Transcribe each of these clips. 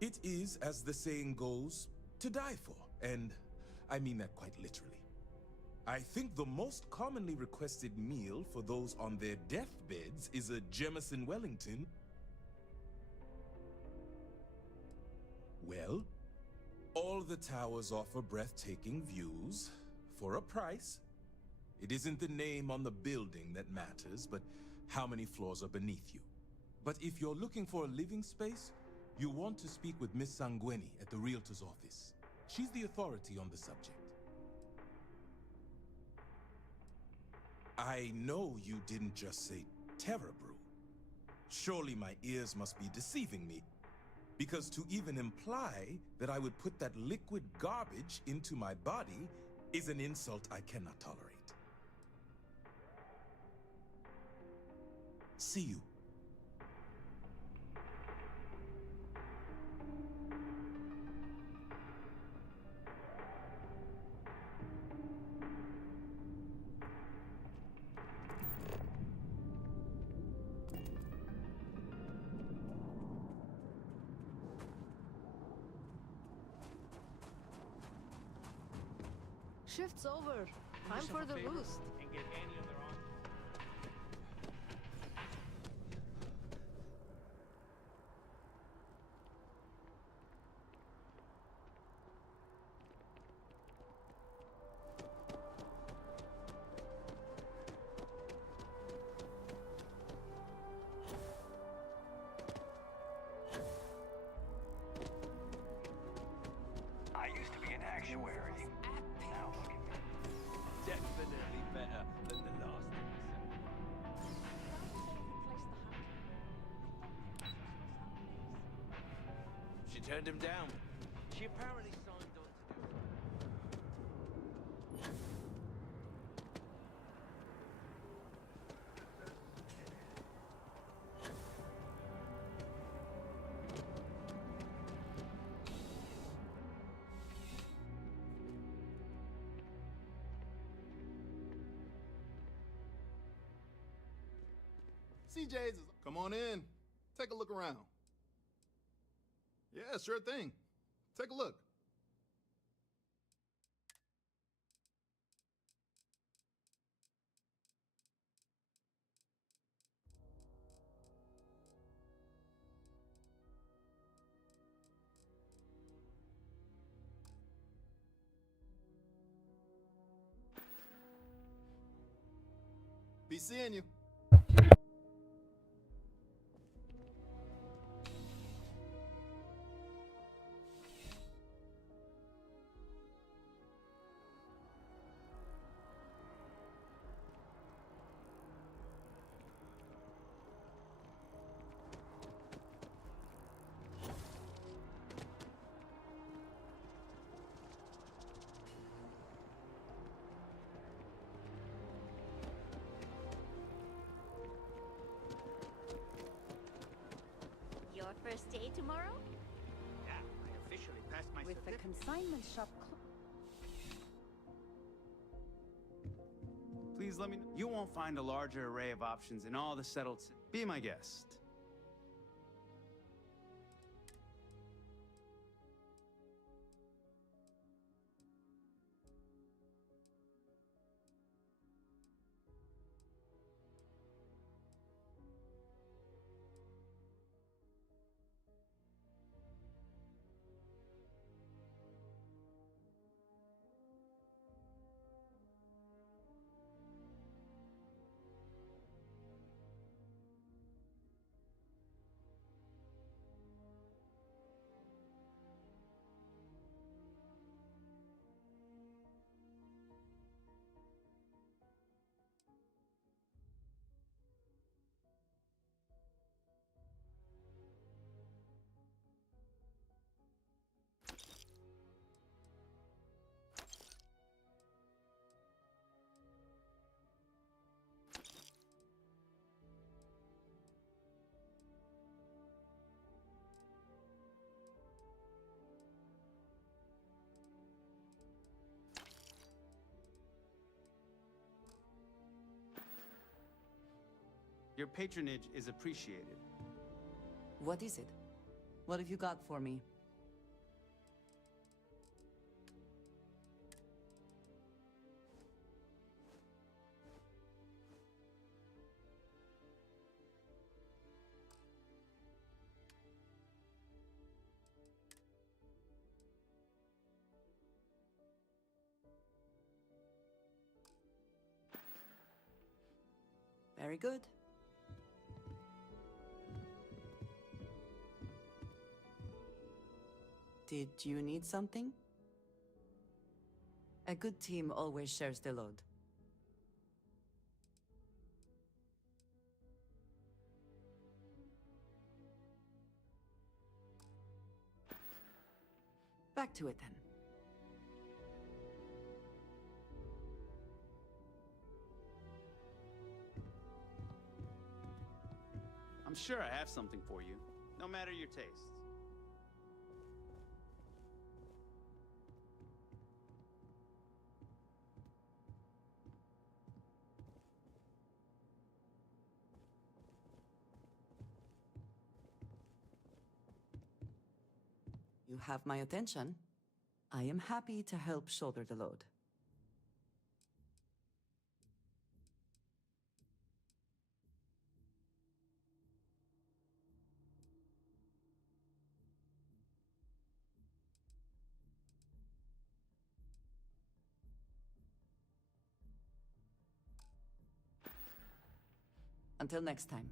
It is, as the saying goes, to die for, and I mean that quite literally. I think the most commonly requested meal for those on their deathbeds is a Jemison Wellington. Well, all the towers offer breathtaking views for a price. It isn't the name on the building that matters, but how many floors are beneath you. But if you're looking for a living space, you want to speak with Miss Sanguini at the Realtor's office. She's the authority on the subject. I know you didn't just say Terra Brew. Surely my ears must be deceiving me, because to even imply that I would put that liquid garbage into my body is an insult I cannot tolerate. See you. Shift's over. Time for the roost. And get any of their own. I used to be an actuary. Now look at me. Definitely better than the last thing you said. She turned him down. She apparently signed on to do it. CJ's is... Come on in. Take a look around. Yeah, sure thing. Take a look. Be seeing you. Your first day tomorrow? Yeah, I officially passed my With the certificate. consignment shop Please let me know. You won't find a larger array of options in all the settled Be my guest. Your patronage is appreciated. What is it? What have you got for me? Very good. Did you need something? A good team always shares the load. Back to it then. I'm sure I have something for you, no matter your tastes. You have my attention. I am happy to help shoulder the load. Until next time.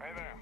Hey there.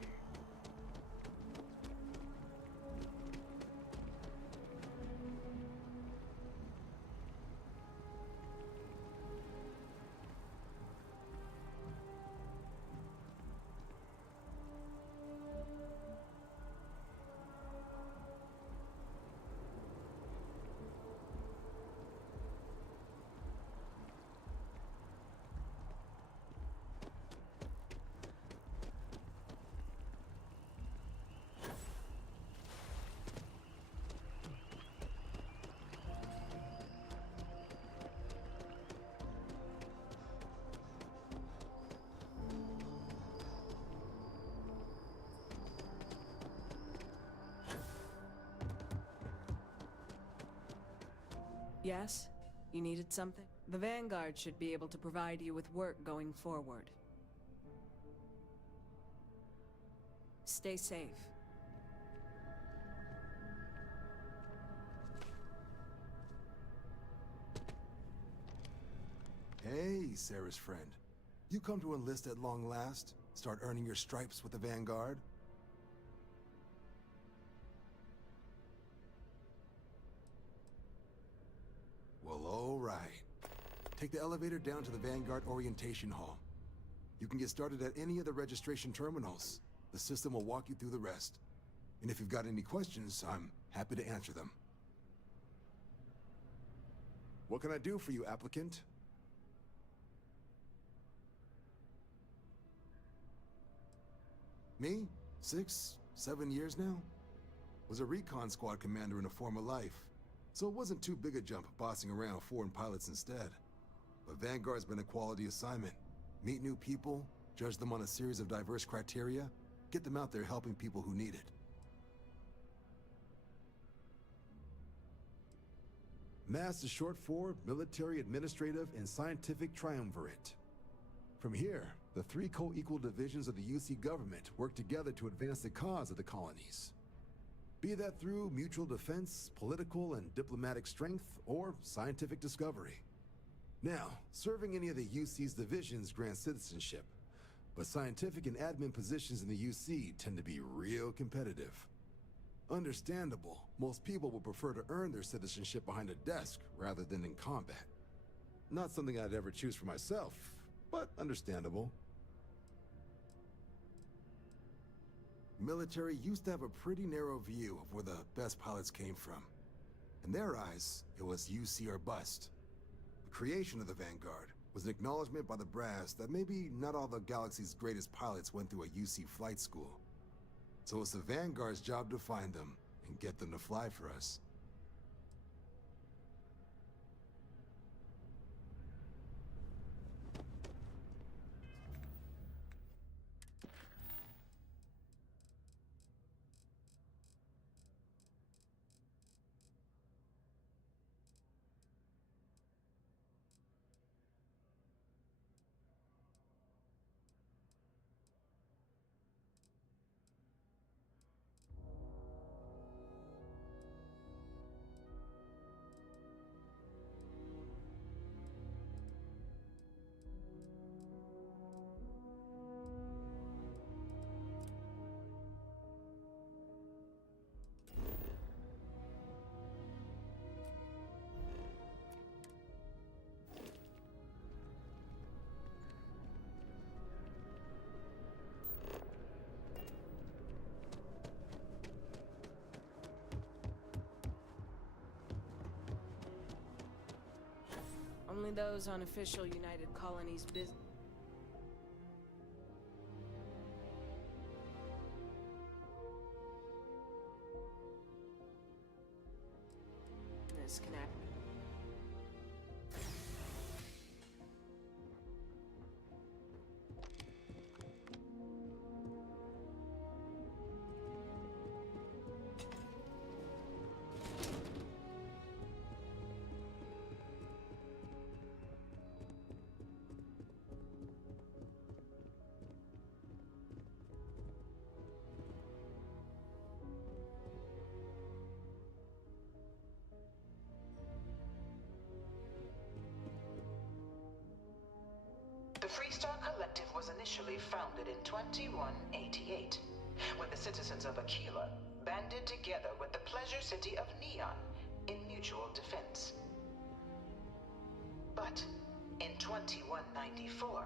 Yes? You needed something? The Vanguard should be able to provide you with work going forward. Stay safe. Hey, Sarah's friend. You come to enlist at long last? Start earning your stripes with the Vanguard? Well, all right. Take the elevator down to the Vanguard Orientation Hall. You can get started at any of the registration terminals. The system will walk you through the rest. And if you've got any questions, I'm happy to answer them. What can I do for you, applicant? Me? 6, 7 years now? Was a recon squad commander in a former life. So it wasn't too big a jump bossing around foreign pilots instead. But Vanguard's been a quality assignment. Meet new people, judge them on a series of diverse criteria, get them out there helping people who need it. MASS is short for Military Administrative and Scientific Triumvirate. From here, the 3 co-equal divisions of the UC government work together to advance the cause of the colonies. Be that through mutual defense, political and diplomatic strength, or scientific discovery. Now, serving any of the UC's divisions grants citizenship, but scientific and admin positions in the UC tend to be real competitive. Understandable, most people would prefer to earn their citizenship behind a desk rather than in combat. Not something I'd ever choose for myself, but understandable. Military used to have a pretty narrow view of where the best pilots came from. In their eyes, it was UC or bust. The creation of the Vanguard was an acknowledgement by the brass that maybe not all the galaxy's greatest pilots went through a UC flight school. So it's the Vanguard's job to find them and get them to fly for us. Only those on official United Colonies business can act. The Freestar Collective was initially founded in 2188, when the citizens of Aquila banded together with the pleasure city of Neon in mutual defense. But in 2194,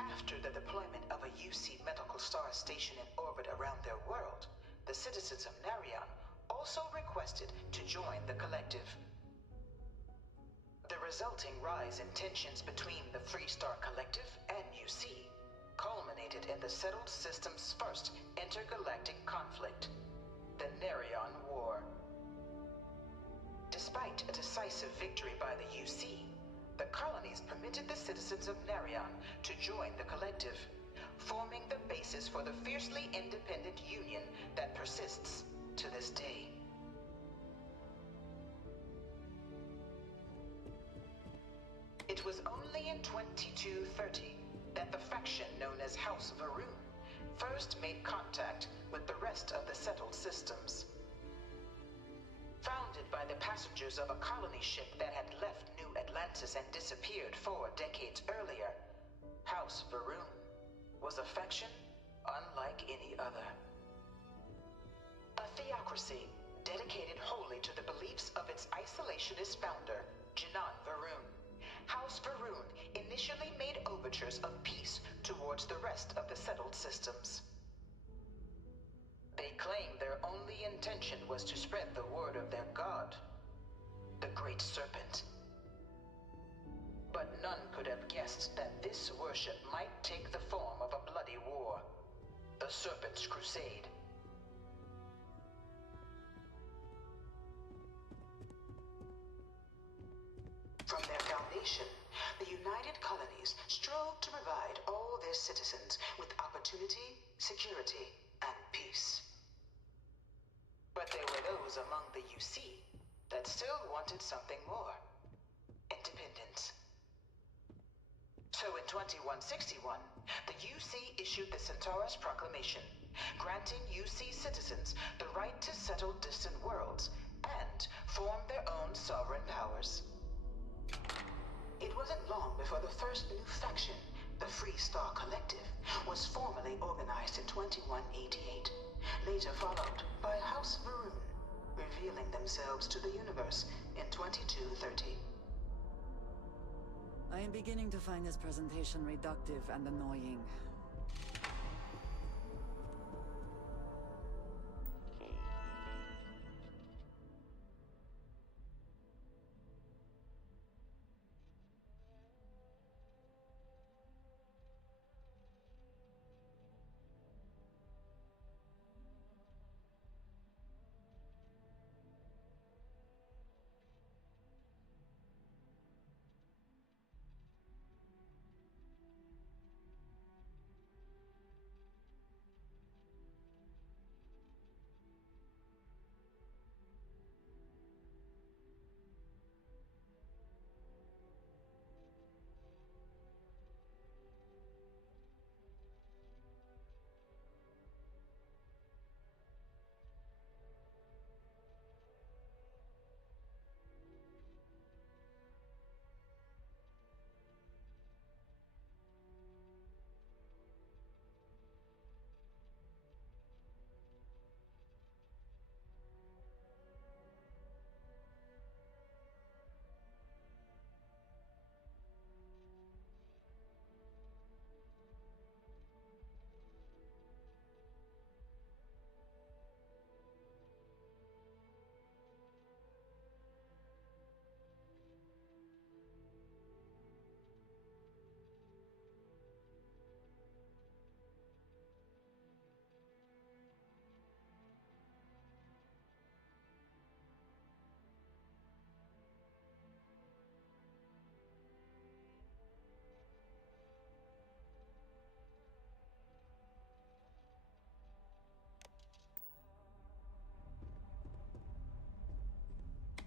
after the deployment of a UC medical star station in orbit around their world, the citizens of Narion also requested to join the collective. The resulting rise in tensions between the Freestar Collective and UC culminated in the Settled System's first intergalactic conflict, the Narion War. Despite a decisive victory by the UC, the colonies permitted the citizens of Narion to join the collective, forming the basis for the fiercely independent union that persists to this day. It was only in 2230 that the faction known as House Varun first made contact with the rest of the settled systems. Founded by the passengers of a colony ship that had left New Atlantis and disappeared 4 decades earlier, House Varun was a faction unlike any other. A theocracy dedicated wholly to the beliefs of its isolationist founder, Janan Varun. House Varun initially made overtures of peace towards the rest of the settled systems. They claimed their only intention was to spread the word of their god, the Great Serpent. But none could have guessed that this worship might take the form of a bloody war, the Serpent's Crusade. From their foundation, the United Colonies strove to provide all their citizens with opportunity, security, and peace. But there were those among the UC that still wanted something more: independence. So in 2161, the UC issued the Centaurus Proclamation, granting UC citizens the right to settle distant worlds and form their own sovereign powers. It wasn't long before the first new faction, the Freestar Collective, was formally organized in 2188, later followed by House Varun, revealing themselves to the universe in 2230. I am beginning to find this presentation reductive and annoying.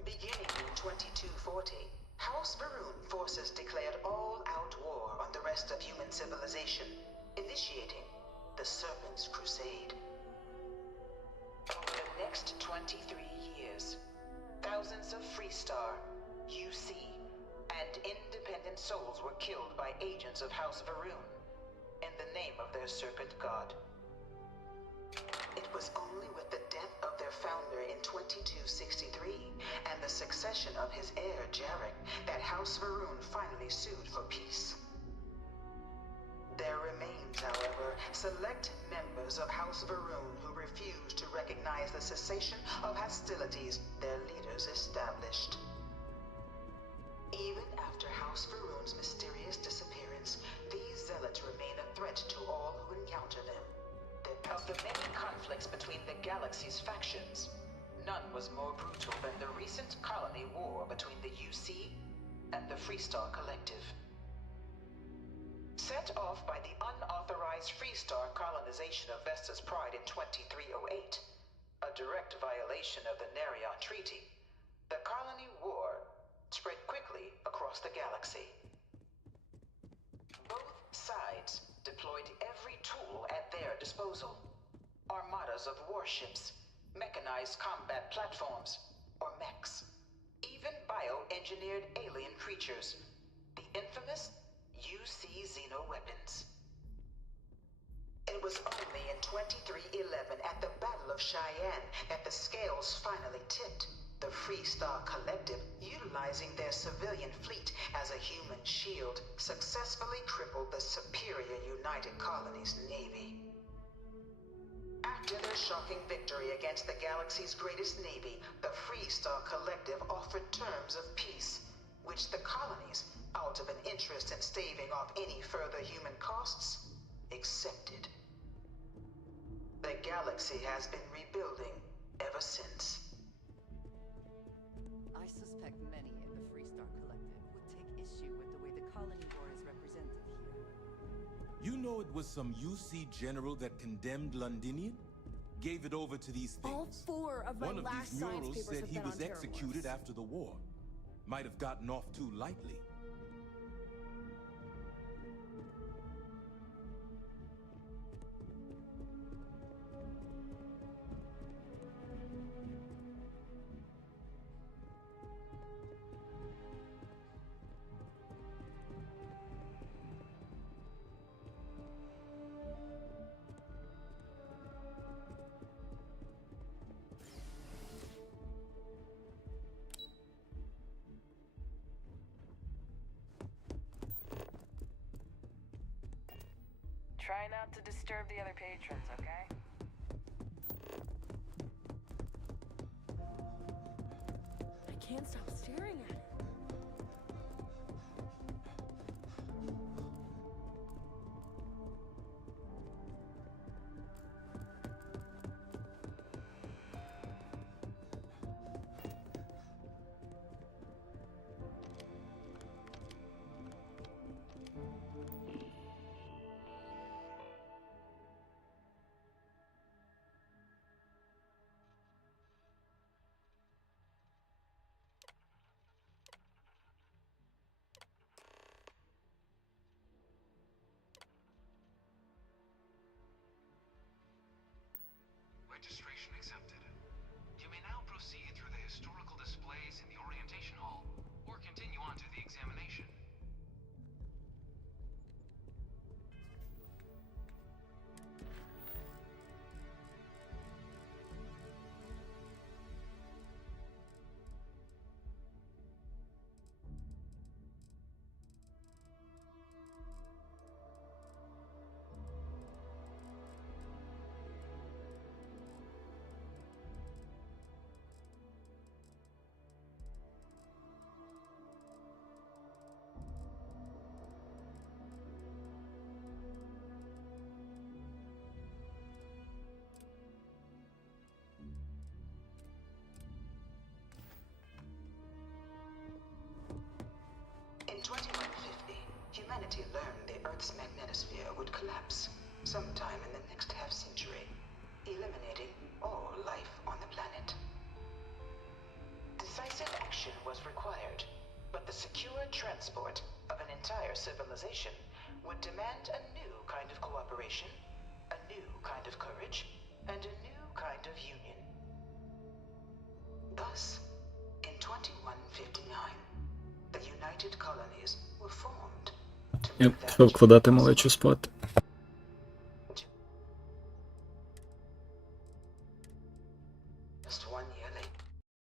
Beginning in 2240, House Varun forces declared all-out war on the rest of human civilization, initiating the Serpent's Crusade. Over the next 23 years, thousands of Freestar, UC, and independent souls were killed by agents of House Varun in the name of their serpent god. It was only with the death of their founder in 2263 and the succession of his heir, Jarek, that House Varun finally sued for peace. There remains, however, select members of House Varun who refuse to recognize the cessation of hostilities their leaders established. Even after House Varun's mysterious disappearance, these zealots remain a threat to all who encounter them. Of the many conflicts between the galaxy's factions, none was more brutal than the recent colony war between the UC and the Freestar Collective. Set off by the unauthorized Freestar colonization of Vesta's Pride in 2308, a direct violation of the Nerion Treaty, the colony war spread quickly across the galaxy. Both sides deployed every tool at their disposal. Armadas of warships, mechanized combat platforms, or mechs, even bioengineered alien creatures, the infamous UC Xeno-weapons. It was only in 2311 at the Battle of Cheyenne that the scales finally tipped. The Freestar Collective, utilizing their civilian fleet as a human shield, successfully crippled the superior United Colonies Navy. After their shocking victory against the galaxy's greatest navy, the Freestar Collective offered terms of peace, which the colonies, out of an interest in staving off any further human costs, accepted. The galaxy has been rebuilding ever since. I suspect many in the Freestar Collective would take issue with the way the colony war is represented here. You know it was some UC general that condemned Londinian? Gave it over to these things. All 4 of my One of last these science murals papers said have he been on was executed Terrorwars. after the war. Might have gotten off too lightly. Try not to disturb the other patrons, okay? I can't stop staring at it. Registration accepted. You may now proceed through the historical displays in the orientation hall, or continue on to the examination. In 2150, humanity learned the Earth's magnetosphere would collapse sometime in the next half-century, eliminating all life on the planet. Decisive cooperation was required, but the secure transport of an entire civilization would demand a new kind of cooperation, a new kind of courage, and a new kind of union. Thus, in 2159, the United Colonies were formed to Я make that пішов вкладати possible. малечу спати.